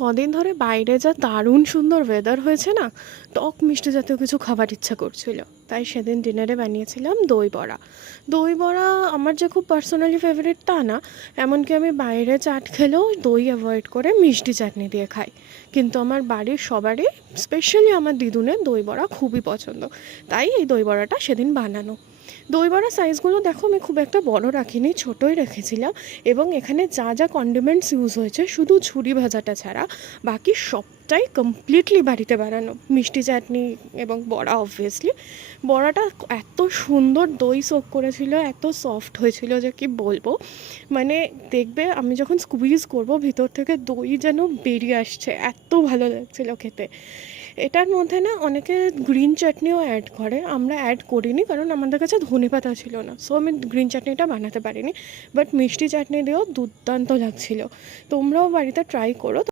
কদিন ধরে বাইরে যা দারুণ সুন্দর ওয়েদার হয়েছে না, টক মিষ্টি জাতীয় কিছু খাবার ইচ্ছা করছিল। তাই সেদিন ডিনারে বানিয়েছিলাম দই বড়া। দই বড়া আমার যে খুব পার্সোনালি ফেভারিট তা না, এমনকি আমি বাইরে চাট খেলেও দই অ্যাভয়েড করে মিষ্টি চাটনি দিয়ে খাই। কিন্তু আমার বাড়ির সবারই, স্পেশালি আমার দিদুনের দই বড়া খুবই পছন্দ। তাই এই দই বড়াটা সেদিন বানানো। দই বড়ার সাইজগুলো দেখো, আমি খুব একটা বড় রাখিনি, ছোটোই রেখেছিলাম। এবং এখানে যা যা কন্ডিমেন্টস ইউজ হয়েছে শুধু ঝুরি ভাজাটা ছাড়া বাকি সবটাই কমপ্লিটলি বাড়িতে বানানো। মিষ্টি চাটনি এবং বড়া অবভিয়াসলি। বড়াটা এত সুন্দর দই সোক করেছিল, এত সফট হয়েছিল যে কি বলবো। মানে দেখবে আমি যখন স্কুইজ করব ভিতর থেকে দই যেন বেরিয়ে আসছে, এত ভালো লাগছিল খেতে। এটার মধ্যে না অনেকে গ্রিন চাটনিও অ্যাড করে, আমরা অ্যাড করিনি কারণ আমাদের কাছে ধনেপাতা ছিল না, সো আমি গ্রিন চাটনিটা বানাতে পারিনি। বাট মিষ্টি চাটনি দিয়েও দুর্দান্ত লাগছিল। তোমরাও বাড়িতে ট্রাই করো।